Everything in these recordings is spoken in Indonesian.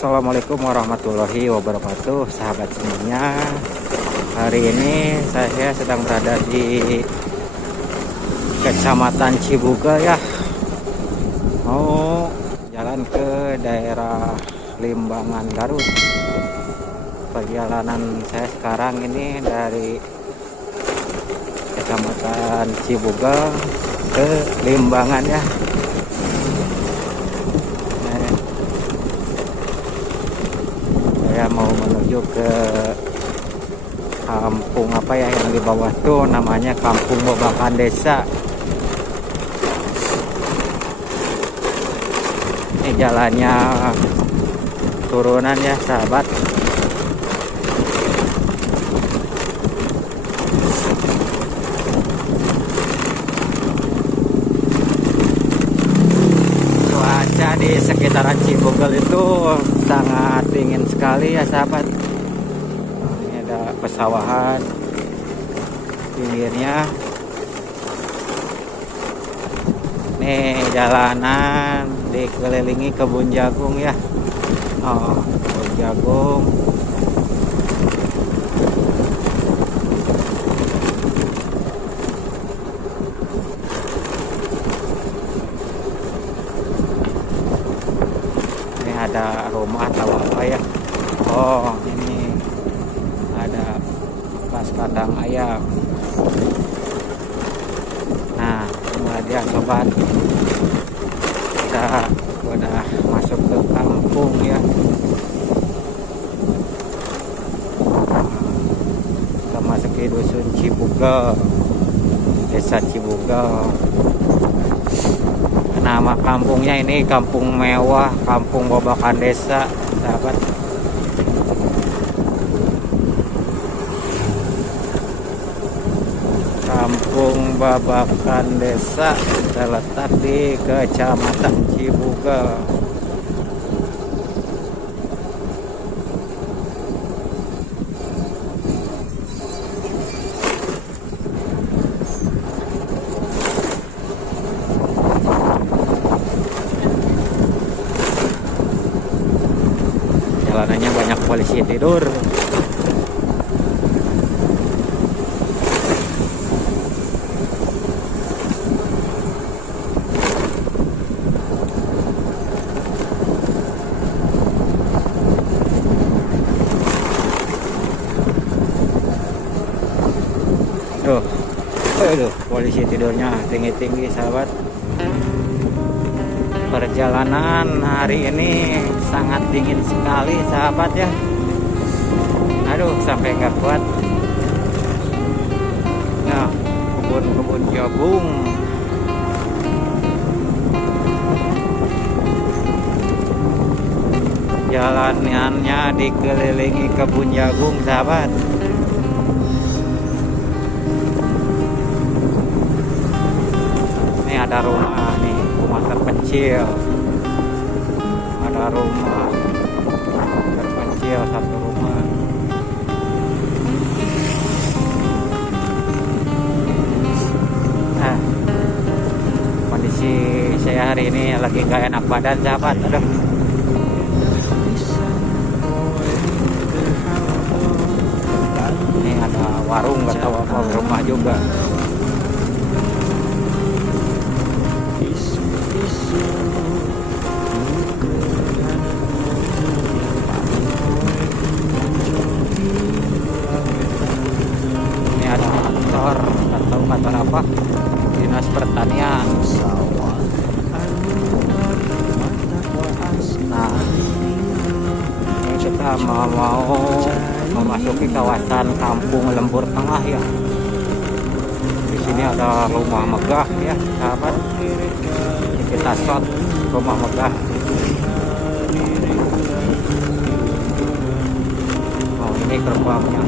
Assalamualaikum warahmatullahi wabarakatuh, sahabat semuanya. Hari ini saya sedang berada di Kecamatan Cibuga ya. Mau jalan ke daerah Limbangan, Garut. Perjalanan saya sekarang ini dari Kecamatan Cibuga ke Limbangan ya. Saya mau menuju ke kampung apa ya yang di bawah tuh, namanya Kampung Babakan Desa. Ini jalannya turunan ya sahabat. Cuaca di sekitaran Cibugel itu sangat dingin sekali ya sahabat. Ini ada pesawahan pinggirnya. Nih jalanan dikelilingi kebun jagung ya. Kebun jagung. Ini ada rumah atau apa ya? Oh, ini ada bekas kandang ayam. Nah, dia sobat, kita udah masuk ke kampung ya. Kita masuk ke dusun Cibuga, desa Cibuga. Nama kampungnya ini Kampung Mewah, Kampung Babakan Desa, sahabat. Kampung Babakan Desa terletak di Kecamatan Cibuga. Jalanannya banyak polisi tidur. Aduh, polisi tidurnya tinggi-tinggi sahabat. Perjalanan hari ini sangat dingin sekali sahabat ya. Aduh, sampai nggak kuat. Nah, kebun-kebun jagung. Jalanannya dikelilingi kebun jagung sahabat. Ada rumah nih, rumah terpencil. Ada rumah terpencil, satu rumah. Nah, kondisi saya hari ini lagi gak enak badan sahabat. Aduh. Ini ada warung, gak tahu apa, rumah juga. Atau kantor apa, dinas pertanian. Nah, ini kita mau memasuki kawasan Kampung Lembur Tengah ya. Di sini ada rumah megah ya sahabat. Ini kita shot rumah megah. Oh, ini gerbangnya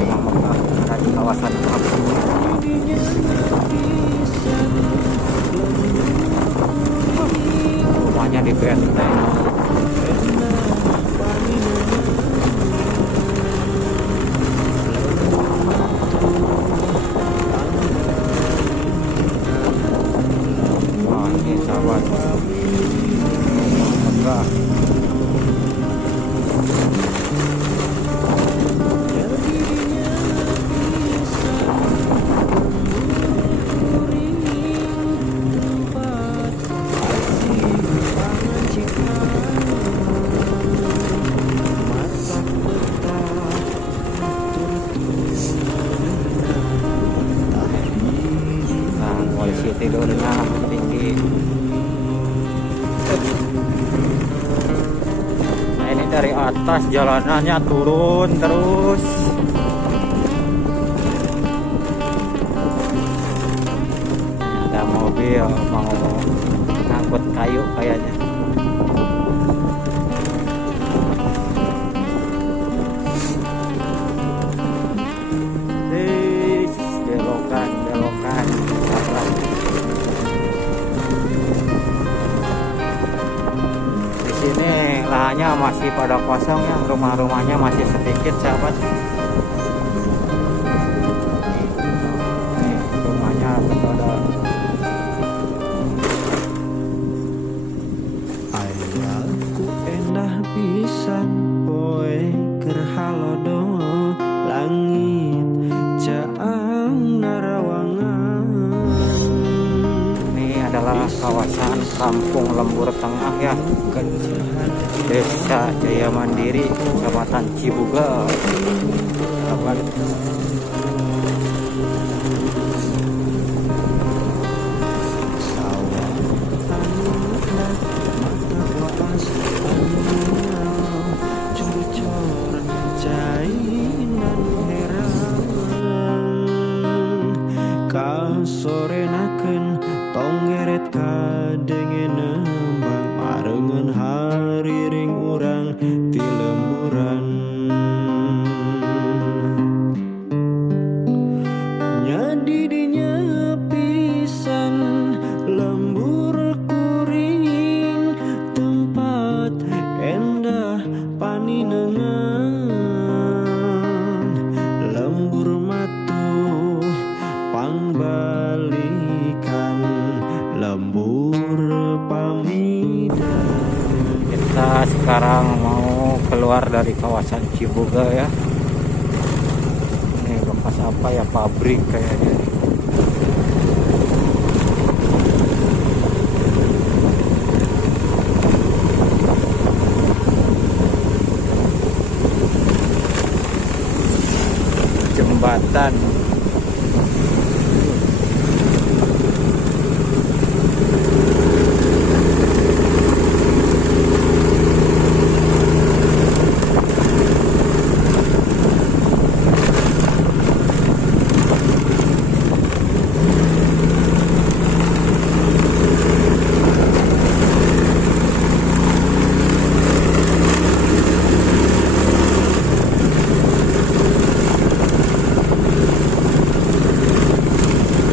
rumah megah ada di kawasan kampung. Rumahnya di benteng. Wah, ini sahabat rumah megah. dari atas jalanannya turun terus. Ada mobil mau ngangkut kayu kayaknya. Belokan. Di sini lahannya masih pada kosong ya, rumah-rumahnya masih sedikit sahabat. Nih, rumahnya ada. Ayahku endah pisan poe keur halodo langit caang narawangan. Ini adalah kawasan Kampung Lembur Tengah ya, Desa Jaya Mandiri, Kecamatan Cibuga. Sahabat. Sorenakeun tonggeret kadengen nembang marengen hari ring urang ti lemburan. Nyadi dinya pisan lembur kuring tempat endah paninengan lembur matuh pangbalikan lembur pamidan. Kita sekarang mau keluar dari kawasan Cibuga ya. Ini bekas apa ya, pabrik kayaknya. Jembatan.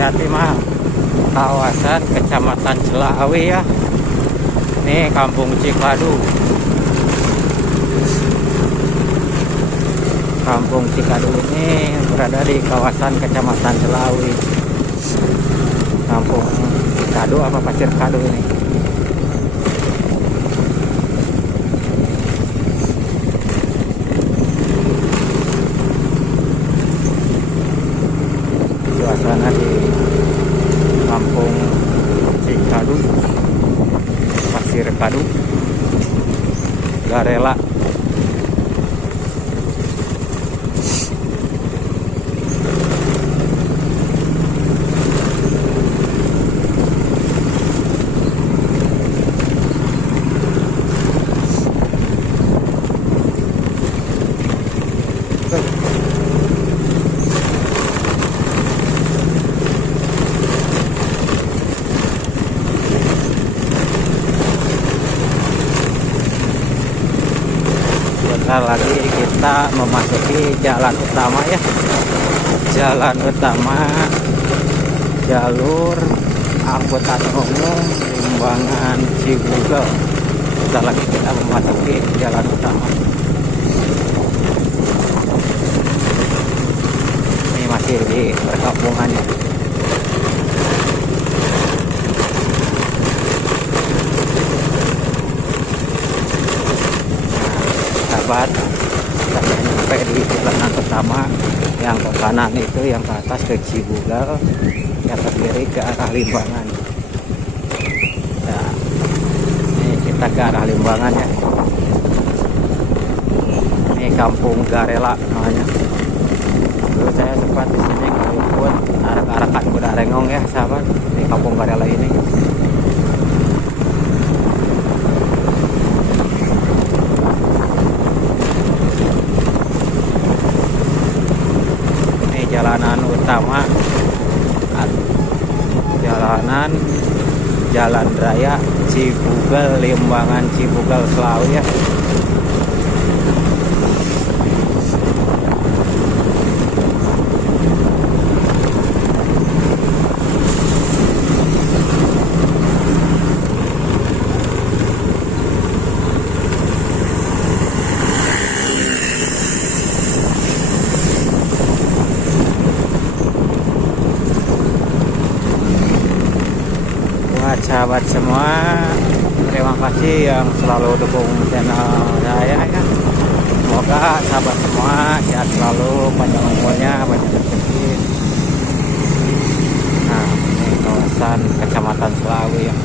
Jatimah, kawasan Kecamatan Celawi ya. Ini Kampung Cikadu. Kampung Cikadu ini berada di kawasan Kecamatan Celawi. Kampung Cikadu apa Pasir Kadu ini. Suasana di Kampung Cikadu, Pasir Kadu, Garela. Sebentar lagi kita memasuki jalan utama ya, jalan utama jalur angkutan umum Limbangan Cibuga. Sebentar lagi kita memasuki jalan utama. Ini masih di perkampungannya. Sahabat, kita sampai di jalan utama. Yang ke kanan itu, yang ke atas ke Cibuga, yang ke kiri ke arah Limbangan. Nah, ini kita ke arah Limbangan ya. Ini Kampung Garela namanya. Dulu saya sempat di sini ngeliput arak-arakan kuda rengong ya sahabat. Ini Kampung Garela ini. Cibugal, Limbangan Cibugal Selawi ya. Buat sahabat semua, terima kasih yang selalu dukung channel saya ya. Semoga sahabat semua sehat selalu, panjang umurnya, banyak rezeki. Nah, ini kawasan Kecamatan Selawi ya.